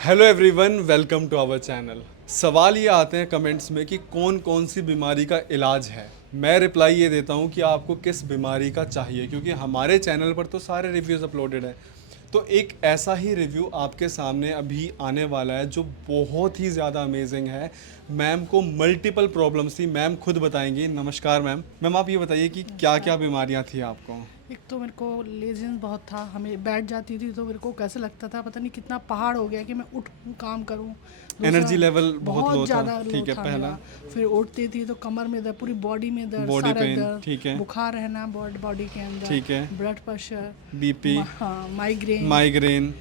Hello everyone, welcome to our channel. सवाल ये आते हैं कमेंट्स में कि कौन कौन सी बीमारी का इलाज है। मैं रिप्लाई ये देता हूँ कि आपको किस बीमारी का चाहिए, क्योंकि हमारे चैनल पर तो सारे रिव्यूज़ अपलोडेड हैं। तो एक ऐसा ही रिव्यू आपके सामने अभी आने वाला है जो बहुत ही ज़्यादा अमेजिंग है। मैम को मल्टीपल प्रॉब्लम्स थी, मैम खुद बताएंगी। नमस्कार मैम। मैम आप ये बताइए कि क्या क्या बीमारियाँ थी आपको। एक तो मेरे को लेज़ीनेस बहुत था, हमें बैठ जाती थी तो मेरे को कैसे लगता था पता नहीं कितना पहाड़ हो गया कि मैं उठूँ काम करूँ। दूसरा एनर्जी लेवल बहुत बहुत लो था, ज़्यादा लो ठीक है था पहला। मेरा। फिर उठती थी तो कमर में दर्द, पूरी बॉडी में दर्द, बॉडी सारा पेन, दर्द, ठीक है। बुखार रहना बॉडी के अंदर, ठीक है। ब्लड प्रेशर, बीपी, हाँ माइग्रेन, माइग्रेन,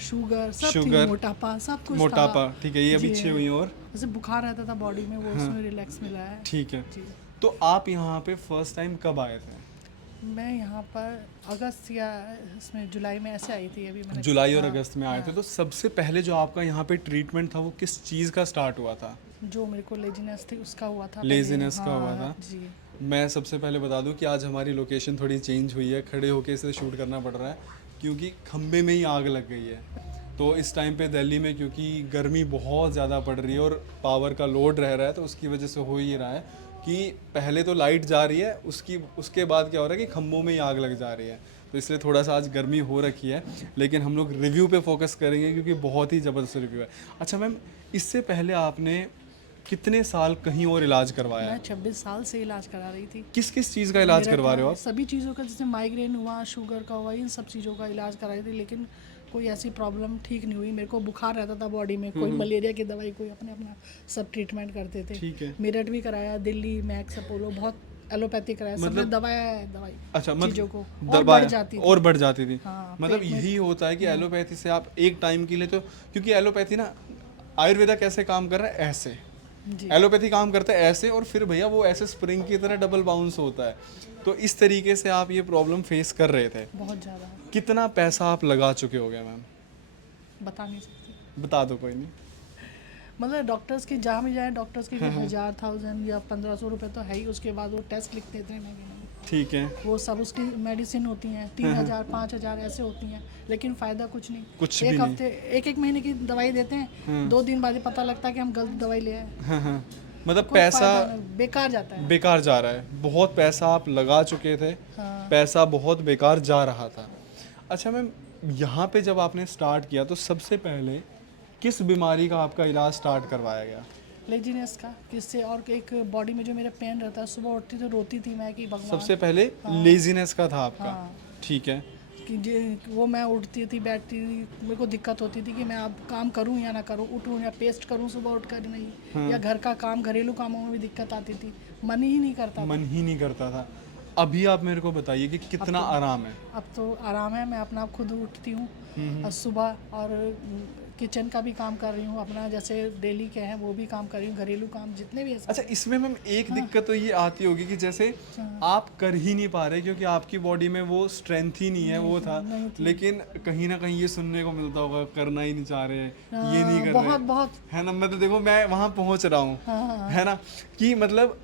शुगर सब थी, शुगर, मोटापा सब कुछ था। मोटापा, ठीक है। ये अभी जी, 6 हुई और जैसे बुखार रहता था बॉडी में वो हाँ उसमें रिलैक्स मिला है। ठीक है। जी, तो आप यहाँ पे फर्स्ट टाइम कब आए थे? मैं यहाँ पर अगस्त या इसमें जुलाई में ऐसे आई थी। अभी मैंने जुलाई और हाँ, अगस्त में आए थे। हाँ। तो सबसे पहले जो आपका यहाँ पे ट्रीटमेंट था वो किस चीज़ का स्टार्ट हुआ था? जो मेरे को लेजीनेस थी उसका हुआ था पहले। लेजीनेस का हुआ हाँ था। जी। मैं सबसे पहले बता दूं कि आज हमारी लोकेशन थोड़ी चेंज हुई है, खड़े होके इसे शूट करना पड़ रहा है क्योंकि खंबे में ही आग लग गई है। तो इस टाइम पे दिल्ली में क्योंकि गर्मी बहुत ज़्यादा पड़ रही है और पावर का लोड रह रहा है, तो उसकी वजह से हो ही रहा है कि पहले तो लाइट जा रही है, उसके बाद क्या हो रहा है कि खंभों में ही आग लग जा रही है। तो इसलिए थोड़ा सा आज गर्मी हो रखी है, लेकिन हम लोग रिव्यू पे फोकस करेंगे क्योंकि बहुत ही ज़बरदस्त रिव्यू है। अच्छा मैम, इससे पहले आपने कितने साल कहीं और इलाज करवाया मैं है? 26 साल से इलाज करा रही थी। किस किस चीज़ का इलाज मेरा करवा रहे हो आप? सभी चीज़ों का, जैसे माइग्रेन हुआ, शुगर का हुआ, इन सब चीज़ों का इलाज करा रही थी, लेकिन कोई ऐसी प्रॉब्लम ठीक नहीं हुई। मेरे को बुखार रहता था बॉडी में, कोई मलेरिया की दवाई, कोई अपने अपना सब ट्रीटमेंट करते थे। ठीक है। मेरठ भी कराया, दिल्ली, मैक्स, अपोलो, बहुत एलोपैथी कराया, सब मतलब में दवाई अच्छा, चीज़ों को और बढ़ दबाया जाती थी। और बढ़ जाती थी। हाँ, मतलब पेट में। यही होता है कि एलोपैथी से आप एक टाइम के लिए तो, क्योंकि एलोपैथी ना, आयुर्वेदा कैसे काम कर रहा है ऐसे, जी, एलोपैथी काम करता है ऐसे, और फिर भैया वो ऐसे स्प्रिंग की तरह डबल बाउंस होता है। तो इस तरीके से आप ये प्रॉब्लम फेस कर रहे थे। बहुत ज़्यादा। कितना पैसा आप लगा चुके हो गए मैम? बता नहीं सकती। बता दो, कोई नहीं। मतलब डॉक्टर्स की जहाँ भी जाए, डॉक्टर्स के 1000 या 1500 रुपये तो है ही। उसके बाद वो टेस्ट लिख देते हैं महंगे महंगे, ठीक है। वो सब उसकी मेडिसिन होती हैं, 3000 5000 ऐसे होती हैं, लेकिन फ़ायदा कुछ नहीं। कुछ भी एक नहीं। हफ्ते, एक महीने की दवाई देते हैं, 2 दिन बाद ही पता लगता है कि हम गलत दवाई ले आए। हाँ हाँ। मतलब कोई पैसा फ़ायदा नहीं, बेकार जाता है। बेकार जा रहा है। बहुत पैसा आप लगा चुके थे, हाँ। पैसा बहुत बेकार जा रहा था। अच्छा मैम, यहाँ पे जब आपने स्टार्ट किया तो सबसे पहले किस बीमारी का आपका इलाज स्टार्ट करवाया गया? लेजीनेस का, किससे, और एक बॉडी में जो मेरा पेन रहता है, सुबह उठती तो रोती थी मैं कि भगवान। सबसे पहले लेजीनेस का था आपका, हाँ। ठीक है। कि वो मैं उठती थी, बैठती थी, मेरे को दिक्कत होती थी कि मैं अब काम करूं या ना करूं, उठूं या पेस्ट करूं सुबह उठ कर नहीं, या घर का काम, घरेलू कामों में भी दिक्कत आती थी, मन ही नहीं करता था। मन ही नहीं करता था। अभी आप मेरे को बताइए कि कितना आराम है? अब तो आराम है, मैं अपना खुद उठती हूँ और सुबह, और किचन का भी काम कर रही हूँ अपना, जैसे डेली के हैं वो भी काम कर रही हूँ, घरेलू काम जितने भी है सब। अच्छा, इसमें मैम एक दिक्कत तो ये आती होगी कि जैसे आप कर ही नहीं पा रहे क्योंकि आपकी बॉडी में वो स्ट्रेंथ ही नहीं है, वो था। नहीं थी। लेकिन कहीं ना कहीं ये सुनने को मिलता होगा, करना ही नहीं चाह रहे, ये नहीं कर बहुत रहे, बहुत। है ना। मतलब देखो, मैं वहाँ पहुँच रहा हूँ, है ना, कि मतलब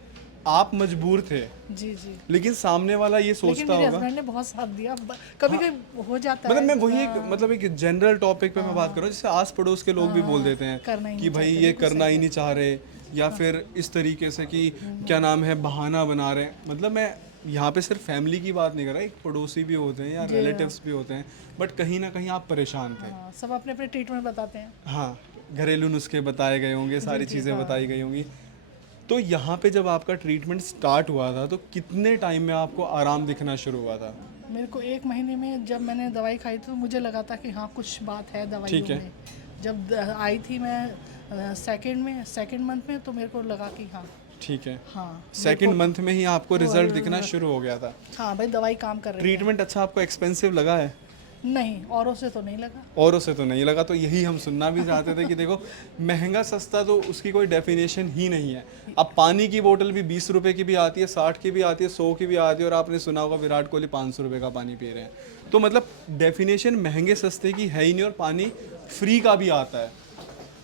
आप मजबूर थे, जी जी। लेकिन सामने वाला ये लेकिन सोचता मेरे होगा। हस्बैंड ने बहुत साथ दिया। कभी कभी हो जाता मतलब है। मैं वही एक, मतलब एक जनरल टॉपिक पे मैं बात कर रहा हूँ, जैसे आस पड़ोस के लोग भी बोल देते हैं करना ही कि नहीं भाई चाहते, ये बिल्कुल करना सही ही है। नहीं चाह रहे, या फिर इस तरीके से कि क्या नाम है, बहाना बना रहे हैं। मतलब मैं यहाँ पे सिर्फ फैमिली की बात नहीं कर रहा, एक पड़ोसी भी होते हैं या रिलेटिव्स भी होते हैं, बट कहीं ना कहीं आप परेशान थे। हाँ, सब अपने अपने ट्रीटमेंट बताते हैं। हाँ, घरेलू नुस्खे बताए गए होंगे, सारी चीज़ें बताई गई होंगी। तो यहाँ पे जब आपका ट्रीटमेंट स्टार्ट हुआ था तो कितने टाइम में आपको आराम दिखना शुरू हुआ था? मेरे को 1 महीने में जब मैंने दवाई खाई तो मुझे लगा था कि हाँ कुछ बात है दवाइयों ठीक है। में। जब आई थी मैं सेकंड मंथ में, तो मेरे को लगा कि हाँ। ठीक है। हाँ, सेकंड मंथ में ही आपको रिजल्ट दिखना और- शुरू हो गया था। हाँ भाई, दवाई काम कर रही है। ट्रीटमेंट अच्छा आपको एक्सपेंसिव लगा है? नहीं, औरों से तो नहीं लगा। औरों से तो नहीं लगा, तो यही हम सुनना भी चाहते थे कि देखो, महंगा सस्ता तो उसकी कोई डेफिनेशन ही नहीं है। अब पानी की बोतल भी 20 रुपए की भी आती है, 60 की भी आती है, 100 की भी आती है, और आपने सुना होगा विराट कोहली 500 रुपये का पानी पी रहे हैं। तो मतलब डेफिनेशन महंगे सस्ते की है ही नहीं, और पानी फ्री का भी आता है।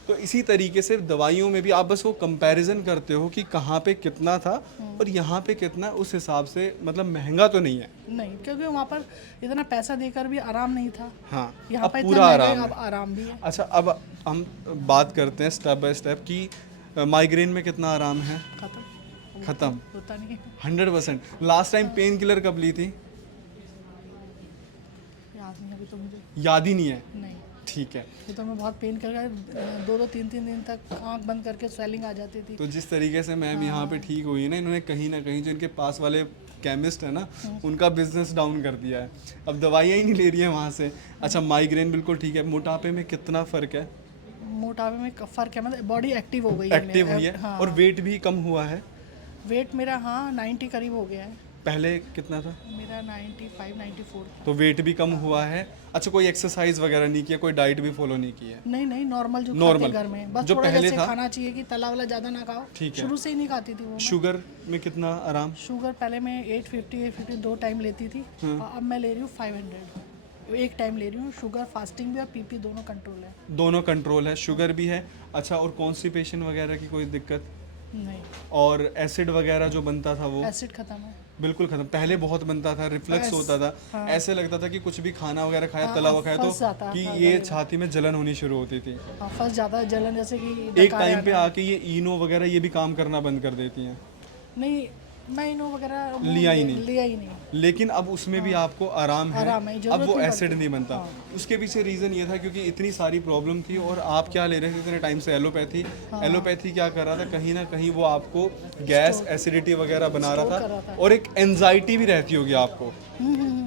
तो इसी तरीके से दवाइयों में भी आप बस वो कंपैरिजन करते हो कि कहाँ पे कितना था और यहाँ पे कितना, उस हिसाब से मतलब महंगा तो नहीं है। नहीं, क्योंकि वहाँ पर इतना पैसा देकर भी आराम नहीं था, हाँ, यहाँ अब पर पूरा इतना आराम महंगा, है। अब आराम भी है। अच्छा, अब हम बात करते हैं स्टेप बाय स्टेप कि माइग्रेन में कितना आराम है। खत्म होता नहीं है। 100%। लास्ट टाइम पेन किलर कब ली थी? याद नहीं अभी तो मुझे, याद ही नहीं है। नहीं। ठीक है। ये तो मैं बहुत पेन कर गया, 2-3 दिन तक आंख बंद करके स्वेलिंग आ जाती थी। तो जिस तरीके से मैम यहाँ पे ठीक हुई है ना, इन्होंने कहीं ना कहीं जो इनके पास वाले केमिस्ट है ना, उनका बिजनेस डाउन कर दिया है। अब दवाइयाँ ही नहीं ले रही है वहाँ से। अच्छा, माइग्रेन बिल्कुल ठीक है। मोटापे में कितना फ़र्क है? मोटापे में फर्क है, मतलब बॉडी एक्टिव हो गई है, एक्टिव हुई है। हाँ। और वेट भी कम हुआ है? वेट मेरा 90 करीब हो गया है। पहले कितना था? मेरा 95-94 था। तो वेट भी कम हुआ है। अच्छा, कोई एक्सरसाइज वगैरह नहीं किया, कोई डाइट भी फॉलो नहीं की है? नहीं, नॉर्मल जो Normal, खाते घर में, बस जो थोड़ा पहले जैसे था? खाना चाहिए कि तला वाला ज़्यादा ना खाओ। ठीक है। शुरू से ही नहीं खाती थी वो मैं। शुगर में कितना आराम? शुगर पहले मैं 850 2 टाइम लेती थी, और अब मैं ले रही हूँ 500 एक टाइम ले रही हूँ। शुगर, फास्टिंग भी और पीपी दोनों कंट्रोल है। दोनों कंट्रोल है, शुगर भी है। अच्छा, और कॉन्स्टिपेशन वगैरह की कोई दिक्कत? नहीं, और एसिड वगैरह जो बनता था वो एसिड खत्म है। बिल्कुल खत्म। पहले बहुत बनता था, रिफ्लक्स होता था। हाँ। ऐसे लगता था कि कुछ भी खाना वगैरह खाया, हाँ, तला हुआ खाया फंस जाता तो कि था ये गले में। छाती में जलन होनी शुरू होती थी। हाँ, फंस जाता है जलन, जैसे कि एक डकार टाइम पे आना। आके ये इनो वगैरह ये भी काम करना बंद कर देती हैं। नहीं, मैं इनो वगैरह लिया ही नहीं। लिया ही नहीं। लेकिन अब उसमें भी आपको आराम है। आराम है, जरूरत अब वो नहीं एसिड पड़ती। नहीं बनता। उसके पीछे रीज़न ये था क्योंकि इतनी सारी प्रॉब्लम थी और आप क्या ले रहे थे इतने टाइम से? एलोपैथी। एलोपैथी क्या कर रहा था, कहीं ना कहीं वो आपको गैस, एसिडिटी वगैरह बना स्टोर रहा कर रहा था था। और एक एंजाइटी भी रहती होगी आपको,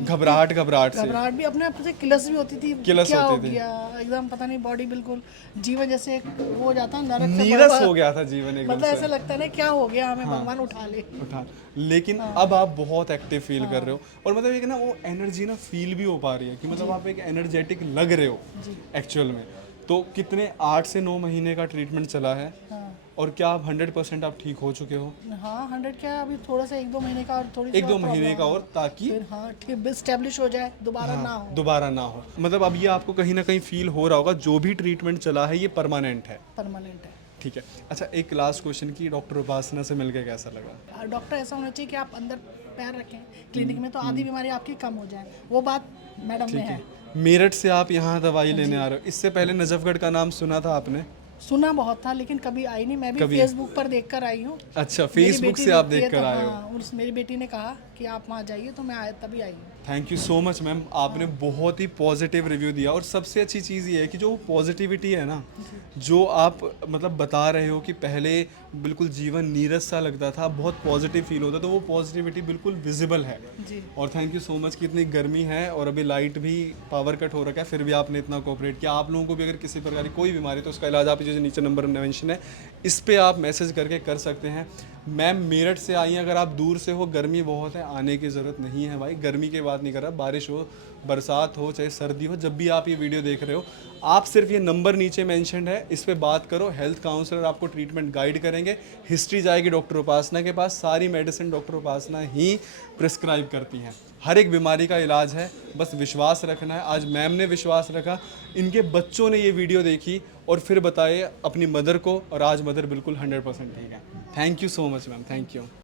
घबराहट से। घबराहट भी, अपने आप से किलस भी होती थी। किलस क्या हो होती थी। गया एकदम, पता नहीं, बॉडी बिल्कुल जीवन जैसे वो हो जाता है नरक से नीरस भगवान- हो गया था जीवन एकदम मतलब से। ऐसा लगता है ना, क्या हो गया हमें, भगवान उठा ले। उठा। लेकिन अब आप बहुत एक्टिव फील कर रहे हो और मतलब एक ना वो एनर्जी ना फील भी हो पा रही है कि मतलब आप एक एनर्जेटिक लग रहे हो एक्चुअल में। तो कितने 8 से 9 महीने का ट्रीटमेंट चला है हाँ, और क्या आप 100% आप ठीक हो चुके हो? हाँ 100 क्या, अभी थोड़ा सा 1-2 महीने का और थोड़ी सी 1-2 और महीने problem का है। और, ताकि फिर हाँ ठीक स्टेब्लिश हो जाए, दोबारा ना हो। दोबारा ना हो। मतलब अब ये आपको कहीं ना कहीं फील हो रहा होगा जो भी ट्रीटमेंट चला है ये परमानेंट है। परमानेंट है। ठीक है। अच्छा, एक लास्ट क्वेश्चन की डॉक्टर उपासना से मिलकर कैसा लगा? डॉक्टर ऐसा होना चाहिए कि आप अंदर पैर रखें क्लिनिक में, तो आधी बीमारी आपकी कम हो जाए, वो बात मैडम में है। मेरठ से आप यहाँ दवाई लेने आ रहे हो, इससे पहले नजफगढ़ का नाम सुना था आपने? सुना बहुत था, लेकिन कभी आई नहीं। मैं भी फेसबुक पर देखकर आई हूँ। अच्छा, मेरी फेसबुक बेटी से आप देखती है देख कर तो आए हो। हाँ, मेरी बेटी ने कहा कि आप वहाँ जाइए, तो मैं तभी आई हूँ। Thank you so much ma'am, आपने बहुत ही पॉजिटिव रिव्यू दिया और सबसे अच्छी चीज़ ये है कि जो पॉजिटिविटी है ना, जो आप मतलब बता रहे हो कि पहले बिल्कुल जीवन नीरस सा लगता था, बहुत पॉजिटिव फील होता, तो वो पॉजिटिविटी बिल्कुल विजिबल है। जी। और थैंक यू सो मच कि इतनी गर्मी है और अभी लाइट भी पावर कट हो रखा है, फिर भी आपने इतना कोऑपरेट किया। आप लोगों को भी अगर किसी प्रकार की कोई बीमारी तो उसका इलाज आप जैसे नीचे नंबर मेंशन है, इस पे आप मैसेज करके कर सकते हैं। मैम मेरठ से आई हैं, अगर आप दूर से हो, गर्मी बहुत है, आने की ज़रूरत नहीं है भाई। गर्मी की बात नहीं कर रहा, बारिश हो, बरसात हो, चाहे सर्दी हो, जब भी आप ये वीडियो देख रहे हो, आप सिर्फ ये नंबर नीचे मेंशन है, इस पे बात करो। हेल्थ काउंसलर आपको ट्रीटमेंट गाइड करेंगे। हिस्ट्री जाएगी डॉक्टर उपासना के पास, सारी मेडिसिन डॉक्टर उपासना ही प्रिस्क्राइब करती हैं। हर एक बीमारी का इलाज है, बस विश्वास रखना है। आज मैम ने विश्वास रखा, इनके बच्चों ने ये वीडियो देखी और फिर बताए अपनी मदर को, और आज मदर बिल्कुल 100% ठीक है। Thank you so much ma'am, thank you.